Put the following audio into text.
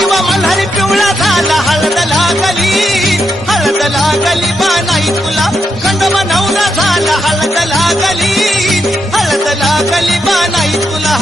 शिव मल्हारी पिवळा झाला हळद लागली बानाई तुला खंडोबा नवरा झाला हळद लागली बानाई तुला